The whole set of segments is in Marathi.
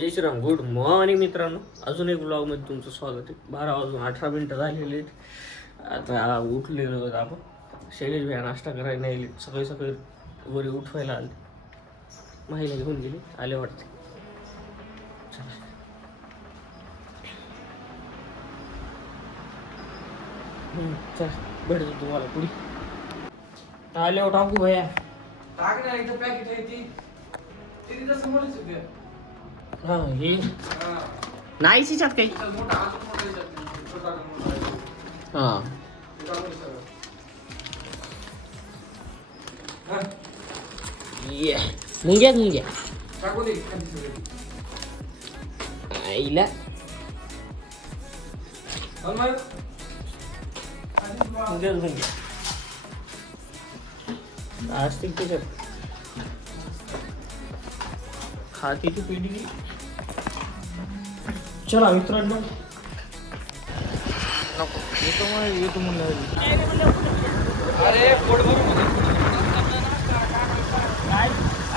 जय श्रीराम. गुड मॉर्निंग मित्रांनो. अजून एक ब्लॉगमध्ये तुमचं स्वागत आहे. 12 वाजून 18 मिनिटं झालेली आहेत. आता उठलेलो आहोत आपण. शैलेश भाई नाश्ता करायला नाही. सकाळी सकाळी वरी उठवायला आले. महिला घेऊन गेली आले वाटते. चला चला भेटतो तुम्हाला पुढे. आले टाकू भैया. टाक ना इथं पॅकेट आहे ती तिथं समोरच होती. हा हे नाही शिच्यात काही. मोठा अजून मोठा याच्यात छोटा मोठा हा ये मुंग्या टाकू दे खाली सगळे. आईला हलमाय मुंग्या असतील त्याच्यात. खाती ती पिढी. चला मित्रांनो येतो म्हणलं. अरे पोट भरून काय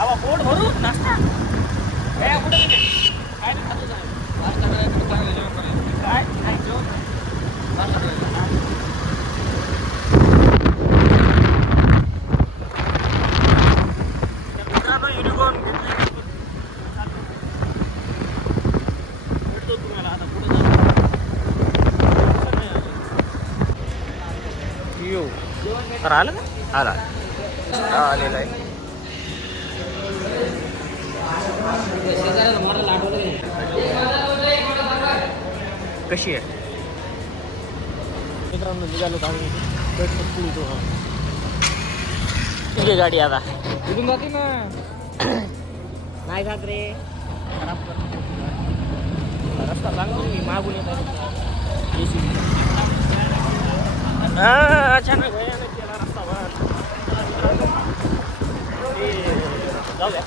आवा पोट भरू नाश्ता काय कुठे काय नाही खातो साहेब. नाश्ता करायचं चांगलं जेवण करायचं. काय नाही जेवण नाश्ता करायचं. मित्रांनो युनिकॉर्न भेटतो तुम्हाला आता पुढे यो तर आलं का आला आलेला आहे. कशी आहे मित्रांनो निघालो तर आम्ही भेटतो पुढे तो. तुझी गाडी आता इथून जाते ना. नाही जात रे. खराब करतो रस्ता सांगतो मी मागून येत आहे. अचानक भयानक केला रस्ता बघ. जाऊ द्या.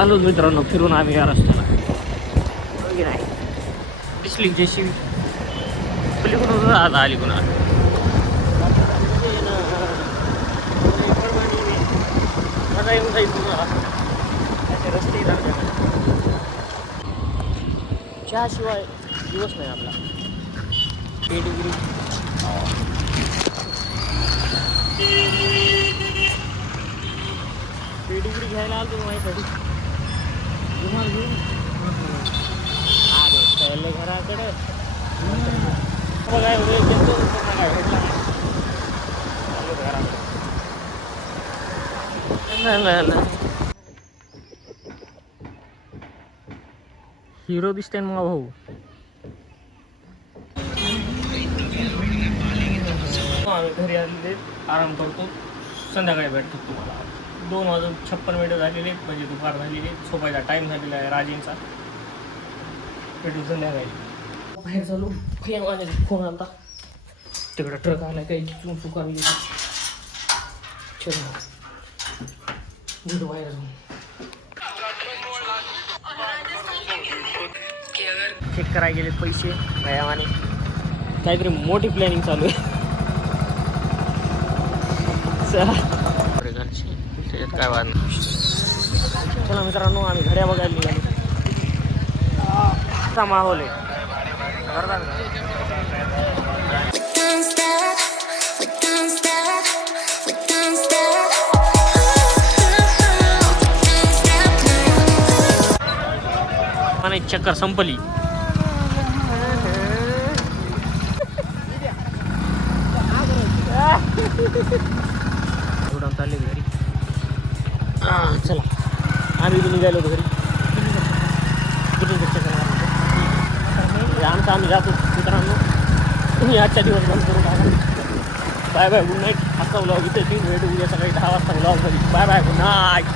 आलो मित्रांनो फिरून आम्ही या रस्त्याला. नाही दिसली जेशी पलीकडून आता आली पुन्हा. मजा येऊन जाईल तुम्हाला असे रस्ते. चहाशिवाय दिवस नाही आपला. पेडिग्री पेडिग्री घ्यायला आलो तुम्ही माहिती आहे. तुम्हाला घेऊन अरे पहिले घराकडे बघाय वगैरे घेतो काय भेटला घराकडे. हिरो दिसते मग भाऊ. आम्ही घरी आलेले आराम करतो. संध्याकाळी भेटतो तुम्हाला. 2:56 झालेले म्हणजे दुपार झालेली. झोपायचा टाईम झालेला आहे राजेंचा. भेटू संध्याकाळी. बाहेर चालू माझ्या फोन आला तिकडं ट्रक आला काही चुका मी चला भेटू बाहेर जाऊन. चेक करायला गेले पैसे भयावाने. काहीतरी मोठी प्लॅनिंग चालू आहे. त्याच्यात काय वाद नाही. चला मित्रांनो आम्ही घड्या बघायला निघालो. असा माहोल आहे. चक्कर संपली. चालले घरी. चला आम्ही निघालो घरी. आमचं आम्ही जातो मित्रांनो. तुम्ही आजच्या दिवस बंद करून टाका. Bye bye good night. असा ब्लॉग इथे भेटू उद्या सकाळी 10 वाजता ब्लॉग मध्ये. Bye bye good night.